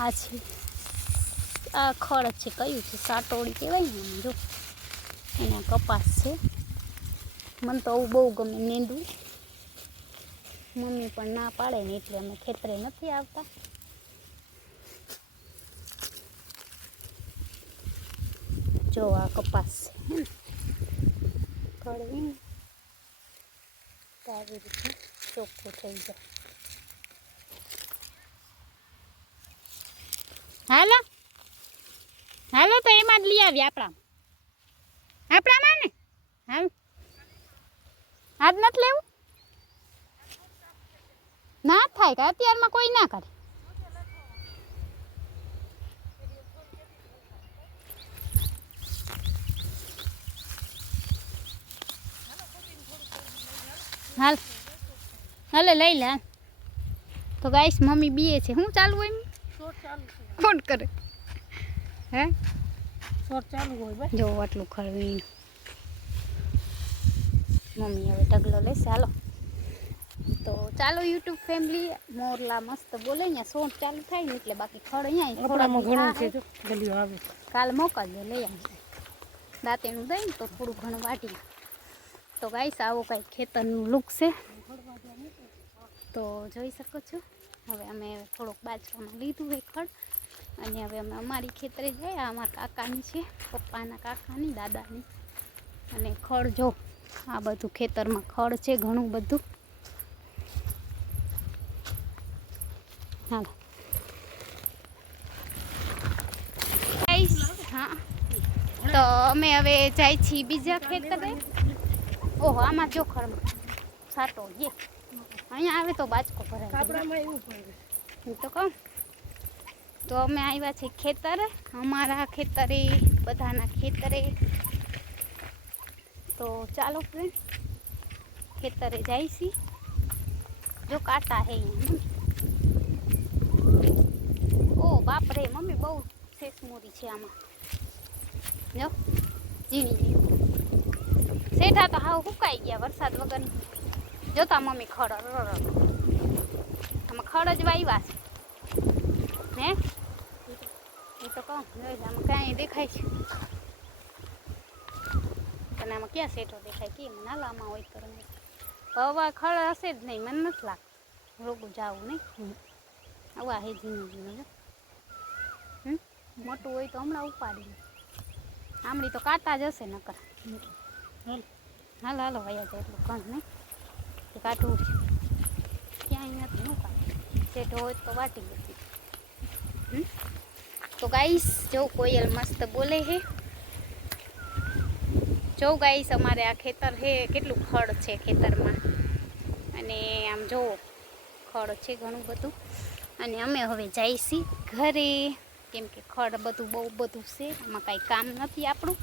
આ છે આ ખડ છે, કયું છે સાટોળી કહેવાય ને જો, એના કપાસ છે. મને તો આવું બહુ ગમે નીંદવું, મમ્મી પણ ના પાડે ને એટલે અમે ખેતરે નથી આવતા. જો આ કપાસ છે ને ખડવી તો આવી રીતે ચોખ્ખું થઈ જાય. હાલો હાલો તો એમાં જ લઈ આવીએ આપણામાં ને. હાલ આજ નથી લેવું, ના થાય કે અત્યારમાં કોઈ ના કરે. હાલ હાલે લઈ લે. તો ગાઈસ મમ્મી બીએ છે. શું ચાલુ હોય એમ કોણ કરે હે શોર્ટ ચાલુ હોય ભાઈ. જો આટલું ખળવી મમ્મી હવે ઢગલો લેશે. હાલો તો ચાલો યુટ્યુબ ફેમિલી, મોરલા મસ્ત બોલે ને શોર્ટ ચાલુ થાય ને એટલે બાકી ખડ અહીંયા કાલ મોકલજો લઈ આવશે. દાંતેનું દઈ ને તો થોડું ઘણું વાટી. તો ગાઈસ આવો કંઈક ખેતરનું લુક છે તો જોઈ શકો છો. હવે અમે થોડુંક બાજવામાં લીધું હોય ખડ, અને હવે અમે અમારી ખેતરે જઈએ. અમારા કાકાની છે, પપ્પાના કાકાની, દાદાની. અને ખડ જો આ બધું ખેતરમાં ખડ છે ઘણું બધું. હાલો હા તો અમે હવે જાય છીએ બીજા ખેતરે. ઓહો આમાં જો ખડમાં સાટો એ અહીંયા આવે તો બાજકો ભરાય હું તો કહું. તો અમે આવ્યા છીએ ખેતરે, અમારા ખેતરે, બધાના ખેતરે. તો ચાલો ફ્રેન્ડ ખેતરે જઈશી. જો કાંટા હે અહીંયા. ઓ બાપરે મમ્મી બહુ શેષમોરી છે આમાં. જો ઝીણી ઝીણી શેઠા તો હાવ સુકાઈ ગયા વરસાદ વગર. જોતા મમ્મી ખડ આમાં ખડ જ વાવ્યા છે હે. એ તો કહું આમાં કાંઈ દેખાય છે પણ આમાં ક્યાં શેઠો દેખાય કેમ નાલામાં હોય તો હવા ખડ હશે જ નહીં. મને નથી લાગતું રોગું જાવું નહીં. આવા હે ઝીણું ઝીણું. મોટું હોય તો હમણાં ઉપાડી. આમળી તો કાંટા જ હશે નકર. હાલો હાલો વયા જાય એટલું કંઈ નહીં કે કાઢવું છે. ક્યાંય નથી શું કાઢે શેઠો હોય તો વાટી લેતી. તો ગાઈસ જો કોયલ મસ્ત બોલે હે. જો ગાઈસ અમારે આ ખેતર હે, કેટલું ખડ છે ખેતરમાં. અને આમ જોવો ખડ છે ઘણું બધું. અને અમે હવે જઈશી ઘરે, કેમ કે ખડ બધું બહુ બધું છે. આમાં કાંઈ કામ નથી આપણું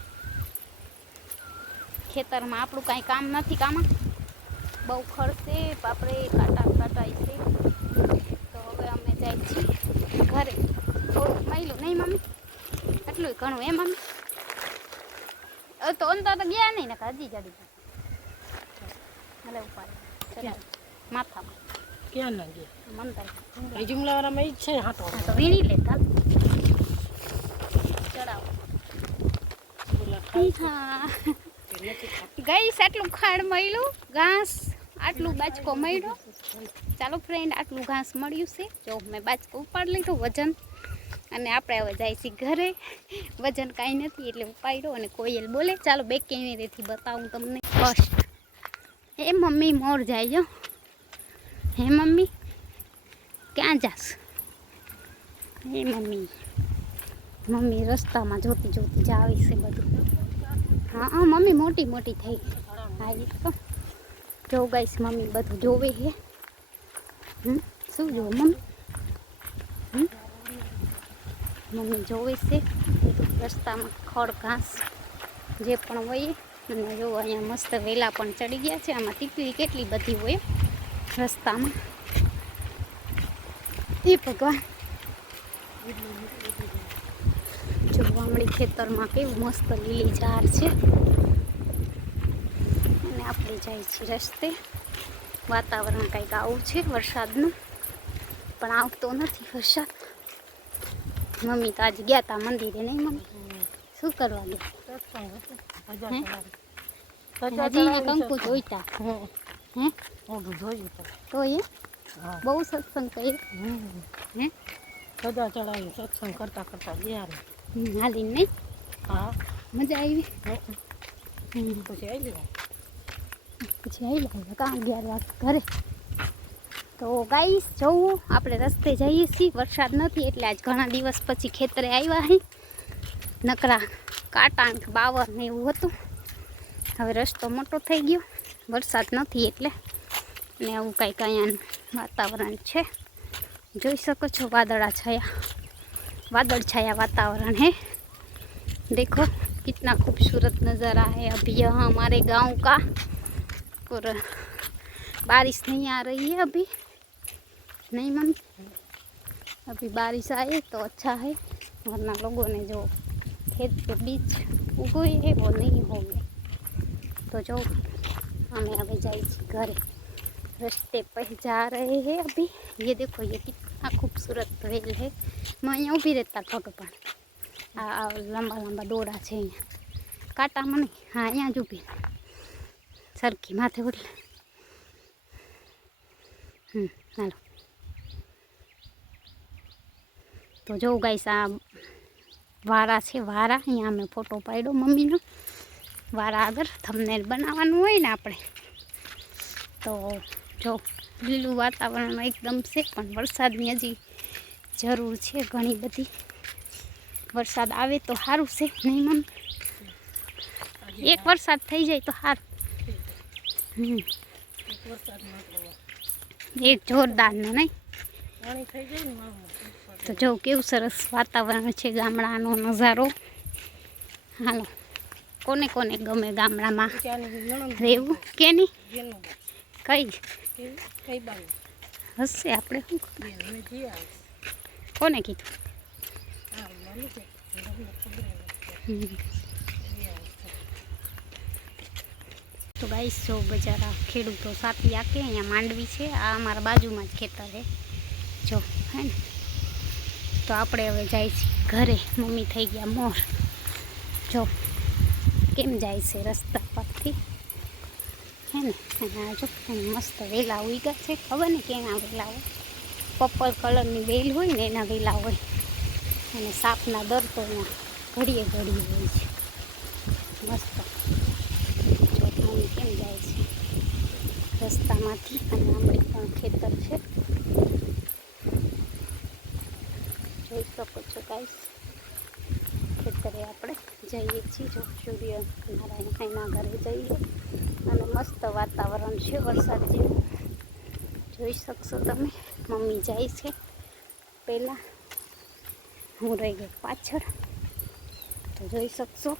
ખેતરમાં, આપણું કાંઈ કામ નથી. કામાં બહુ ખડ છે બાપરે, કાંટા કાંટાય છે. તો હવે અમે જાય છીએ ઘરે. થોડુંક મળ્યું નહીં મમ્મી, એટલું ઘણું એ મમ્મી. તો અંતર તો ગયા નહીં ને હજી જાડી હલે ઉપાડે માથામાં. ક્યાં ના ગયા મંતર જુમલાવાળામાં ઈ છે. હા તો વીણી લે કાલ ચડાવો. હા ગઈસ આટલું ખાડ મળ્યું, ઘાસ આટલું બાજકો મળ્યો. ચાલો ફ્રેન્ડ આટલું ઘાસ મળ્યું છે. જો મેં બાજકો ઉપાડી લીધો વજન, અને આપણે હવે જાય છીએ ઘરે. વજન કાંઈ નથી એટલે ઉપાડ્યો. અને કોયલ બોલે. ચાલો બે કેમેરેથી બતાવું તમને. ફર્સ્ટ હે મમ્મી મોર જાય જો. હે મમ્મી ક્યાં જાસ? હે મમ્મી, મમ્મી રસ્તામાં જોતી જોતી જ આવી છે બધું. હા હા મમ્મી મોટી મોટી થઈ ગઈ. હા એ તો જો ગાઈસ મમ્મી બધું જોવે છે. શું જોવો મમ્મી? મમ્મી જોવે છે રસ્તામાં ખડ ઘાસ જે પણ હોય. અને જો અહીંયા મસ્ત વેલા પણ ચડી ગયા છે. આમાં તીકલી કેટલી બધી હોય રસ્તામાં. એ ભગવાન જો આમળી ખેતરમાં કેવું મસ્ત લીલી ઝાડ છે. અને આપણે જાય છીએ રસ્તે. વાતાવરણ કંઈક આવું છે વરસાદનું, પણ આવતો નથી વરસાદ. મમ્મી તો આજે ગયા હતા મંદિરે નહીં મમ્મી? શું કરવા ગયા? હજી અહીંયા કંકુ જોઈતા હે તો એ બહુ સત્સંગ કર્યો હે બધા ચડાવી સત્સંગ કરતા કરતા ગયા હાલીને નહીં? હા મજા આવી પછી આવી પછી આવી લાગે કામ 11 વાગે ઘરે. તો ગાઈસ જવું આપણે રસ્તે જઈએ છીએ, વરસાદ નથી એટલે આજ ઘણા દિવસ પછી ખેતરે આવ્યા હી. નકરા કાંટા ને બાવર ને એવું હતું, હવે રસ્તો મોટો થઈ ગયો, વરસાદ નથી એટલે. ને આવું કાંઈક અહીંયા વાતાવરણ છે, જોઈ શકો છો વાદળ छाया वातावरण है. देखो कितना खूबसूरत नज़ारा है. अभी यहाँ हमारे गांव का और बारिश नहीं आ रही है अभी, नहीं मम्मी? अभी बारिश आए तो अच्छा है, वरना लोगों ने जो खेत के बीज उगोए हैं वो नहीं होंगे. तो जो हमें अभी जाए घरे, रास्ते पे जा रहे हैं अभी. ये देखो ये कितना खूबसूरत वेल है. मैं अँ ऊभी रहता फोटो पण आ लंबा लंबा डोरा है अँ काटा में नहीं. हाँ अँ ज ऊभी सरखी माथे उठले. हालो तो जो गाइस आ वारा है, वारा अँ मैं फोटो पाड्यो मम्मीनो. वारा आगर थंबनेल बनाववानुं होय ने आपणे तो जो લીલું વાતાવરણ એકદમ છે, પણ વરસાદની હજી જરૂર છે ઘણી બધી. વરસાદ આવે તો સારું છે નહીં મમ્મી? એક વરસાદ થઈ જાય તો સારું. એક જોરદારનો નહીં? તો જો કેવું સરસ વાતાવરણ છે, ગામડાનો નજારો. હાલો કોને કોને ગમે ગામડામાં રહેવું કે નહીં? કઈ હશે આપણે શું કોને કીધું? તો ગાઈસ જો બજારા ખેડૂતો સાથી આકે અહીંયા માંડવી છે. આ અમારા બાજુમાં જ ખેતર છે જો, હે ને? તો આપણે હવે જાય છીએ ઘરે. મમ્મી થઈ ગયા મોર, જો કેમ જાય છે રસ્તા પરથી, હે ને? અને આ જો મસ્ત વેલા ઉગ્યા છે, ખબર ને કેના વેલા હોય? પર્પલ કલરની વેલ હોય ને એના વેલા હોય. અને સાપના દર તો અહીંયા ઘડીએ ઘડીએ હોય છે. મસ્ત જો મમ્મી કેમ જાય છે રસ્તામાંથી. અને આમળી પણ ખેતર છે, જોઈ શકો છો ગાઈસ. ખેતરે આપણે જઈએ છીએ. જો સૂર્યનારાયણ ઘરે જઈએ અને મસ્ત વાતાવરણ છે વરસાદ જેવું, જોઈ શકશો તમે. મમ્મી જાય છે પહેલાં, હું રહી ગઈ પાછળ, તો જોઈ શકશો.